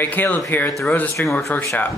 everybody, Caleb here at the Rosa Stringworks Workshop.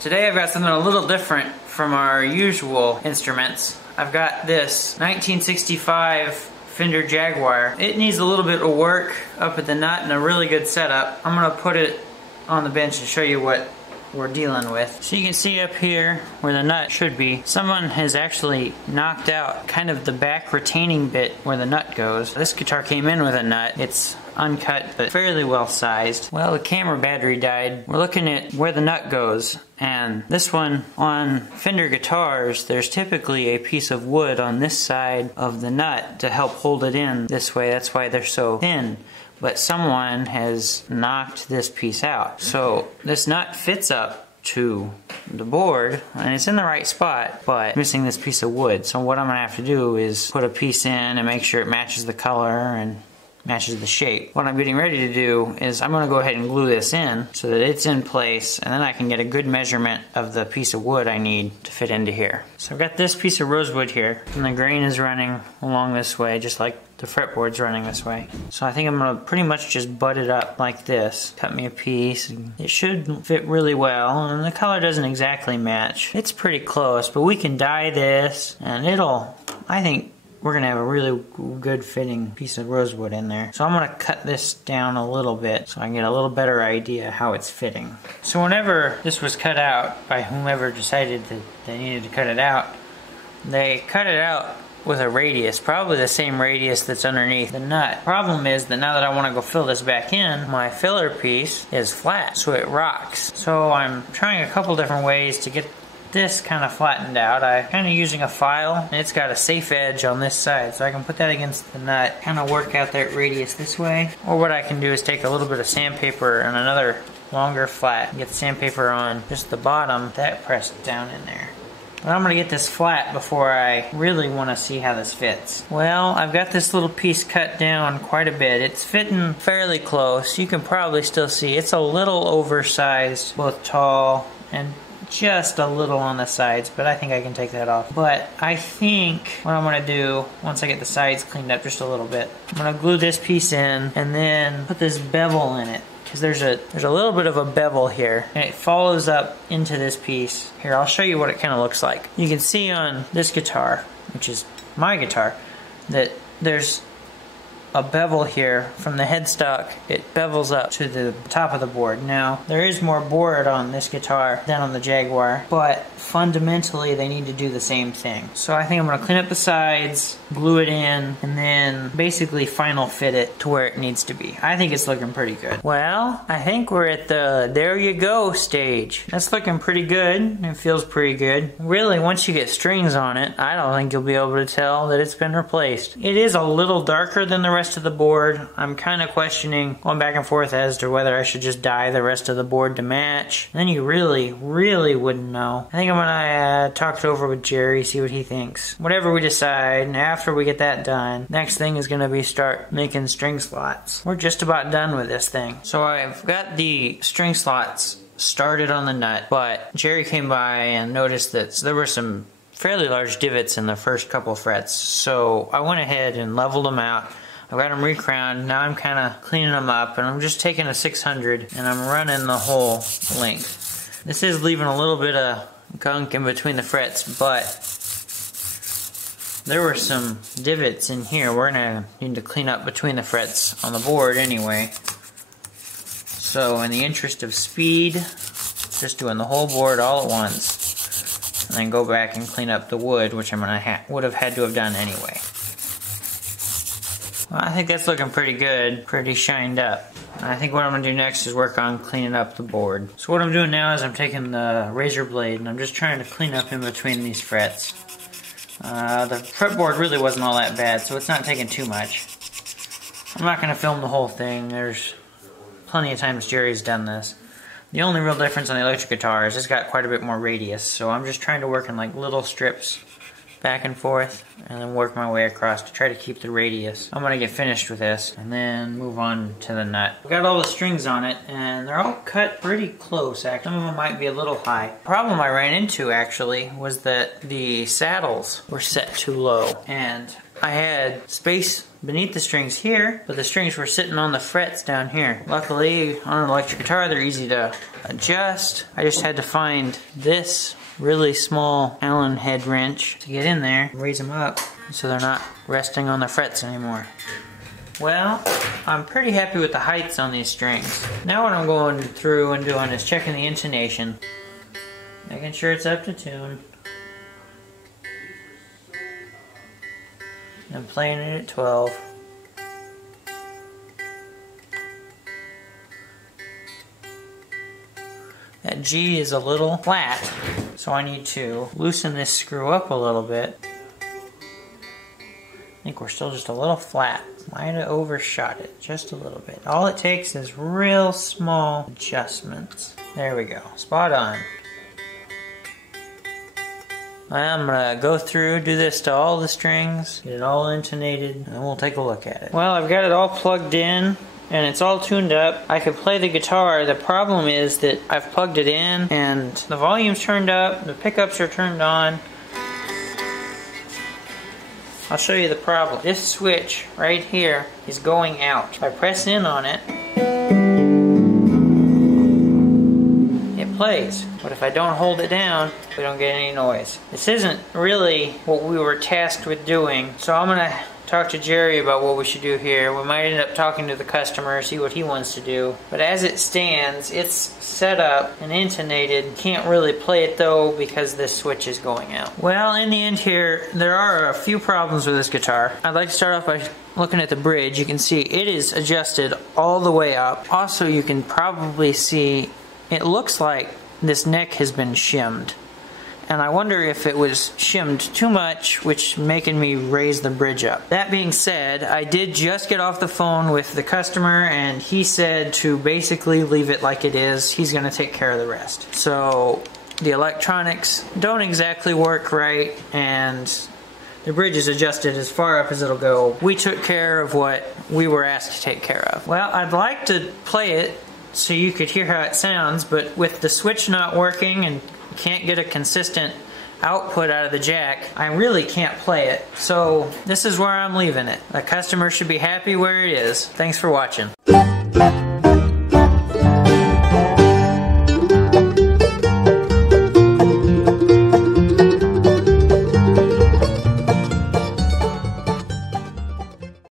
Today I've got something a little different from our usual instruments. I've got this 1965 Fender Jaguar. It needs a little bit of work up at the nut and a really good setup. I'm going to put it on the bench and show you what we're dealing with. So you can see up here where the nut should be, someone has actually knocked out kind of the back retaining bit where the nut goes. This guitar came in with a nut. It's uncut but fairly well sized. Well, the camera battery died. We're looking at where the nut goes, and this one on Fender guitars, there's typically a piece of wood on this side of the nut to help hold it in this way. That's why they're so thin. But someone has knocked this piece out. So this nut fits up to the board and it's in the right spot, but missing this piece of wood. So what I'm gonna have to do is put a piece in and make sure it matches the color and matches the shape. What I'm getting ready to do is I'm gonna go ahead and glue this in so that it's in place, and then I can get a good measurement of the piece of wood I need to fit into here. So I've got this piece of rosewood here, and the grain is running along this way, just like the fretboard's running this way. So I think I'm gonna pretty much just butt it up like this. Cut me a piece. It should fit really well, and the color doesn't exactly match. It's pretty close, but we can dye this, and it'll, I think, we're gonna have a really good fitting piece of rosewood in there. So I'm gonna cut this down a little bit so I can get a little better idea how it's fitting. So whenever this was cut out by whomever decided that they needed to cut it out, they cut it out with a radius, probably the same radius that's underneath the nut. Problem is that now that I want to go fill this back in, my filler piece is flat, so it rocks. So I'm trying a couple different ways to get this kind of flattened out. I'm kind of using a file, and it's got a safe edge on this side, so I can put that against the nut, kind of work out that radius this way. Or what I can do is take a little bit of sandpaper and another longer flat, and get the sandpaper on just the bottom, that pressed down in there. But I'm going to get this flat before I really want to see how this fits. Well, I've got this little piece cut down quite a bit. It's fitting fairly close. You can probably still see it's a little oversized, both tall and just a little on the sides, but I think I can take that off. But I think what I'm going to do, once I get the sides cleaned up just a little bit, I'm going to glue this piece in and then put this bevel in it. Because there's a little bit of a bevel here, and it follows up into this piece. Here, I'll show you what it kind of looks like. You can see on this guitar, which is my guitar, that there's a bevel here from the headstock. It bevels up to the top of the board. Now, there is more board on this guitar than on the Jaguar, but fundamentally they need to do the same thing. So I think I'm going to clean up the sides, glue it in, and then basically final fit it to where it needs to be. I think it's looking pretty good. Well, I think we're at the there you go stage. That's looking pretty good. It feels pretty good. Really, once you get strings on it, I don't think you'll be able to tell that it's been replaced. It is a little darker than the rest of the board. I'm kind of questioning, going back and forth as to whether I should just dye the rest of the board to match. Then you really wouldn't know. I think I'm gonna talk it over with Jerry, see what he thinks. Whatever we decide, and after we get that done, next thing is gonna be start making string slots. We're just about done with this thing. So I've got the string slots started on the nut, but Jerry came by and noticed that there were some fairly large divots in the first couple frets. So I went ahead and leveled them out. I've got them recrowned. Now I'm kind of cleaning them up, and I'm just taking a 600 and I'm running the whole length. This is leaving a little bit of gunk in between the frets, but there were some divots in here. We're gonna need to clean up between the frets on the board anyway. So in the interest of speed, just doing the whole board all at once, and then go back and clean up the wood, which I'm gonna would have had to have done anyway. Well, I think that's looking pretty good, pretty shined up. I think what I'm going to do next is work on cleaning up the board. So what I'm doing now is I'm taking the razor blade and I'm just trying to clean up in between these frets. The fretboard really wasn't all that bad, so it's not taking too much. I'm not going to film the whole thing. There's plenty of times Jerry's done this. The only real difference on the electric guitar is it's got quite a bit more radius, so I'm just trying to work in like little strips back and forth, and then work my way across to try to keep the radius. I'm gonna get finished with this, and then move on to the nut. I've got all the strings on it, and they're all cut pretty close, actually. Some of them might be a little high. The problem I ran into, actually, was that the saddles were set too low, and I had space beneath the strings here, but the strings were sitting on the frets down here. Luckily, on an electric guitar, they're easy to adjust. I just had to find this really small Allen head wrench to get in there and raise them up so they're not resting on the frets anymore. Well, I'm pretty happy with the heights on these strings. Now what I'm going through and doing is checking the intonation, making sure it's up to tune, and playing it at 12. That G is a little flat, so I need to loosen this screw up a little bit. I think we're still just a little flat. Might have overshot it just a little bit. All it takes is real small adjustments. There we go, spot on. I'm gonna go through, do this to all the strings, get it all intonated, and we'll take a look at it. Well, I've got it all plugged in, and it's all tuned up. I could play the guitar. The problem is that I've plugged it in, and the volume's turned up, the pickups are turned on. I'll show you the problem. This switch right here is going out. If I press in on it, it plays. But if I don't hold it down, we don't get any noise. This isn't really what we were tasked with doing, so I'm gonna talk to Jerry about what we should do here. We might end up talking to the customer, see what he wants to do. But as it stands, it's set up and intonated. Can't really play it though because this switch is going out. Well, in the end here, there are a few problems with this guitar. I'd like to start off by looking at the bridge. You can see it is adjusted all the way up. Also, you can probably see it looks like this neck has been shimmed. And I wonder if it was shimmed too much, which making me raise the bridge up. That being said, I did just get off the phone with the customer, and he said to basically leave it like it is. He's gonna take care of the rest. So the electronics don't exactly work right, and the bridge is adjusted as far up as it'll go. We took care of what we were asked to take care of. Well, I'd like to play it so you could hear how it sounds, but with the switch not working and can't get a consistent output out of the jack, I really can't play it. So this is where I'm leaving it. The customer should be happy where it is. Thanks for watching.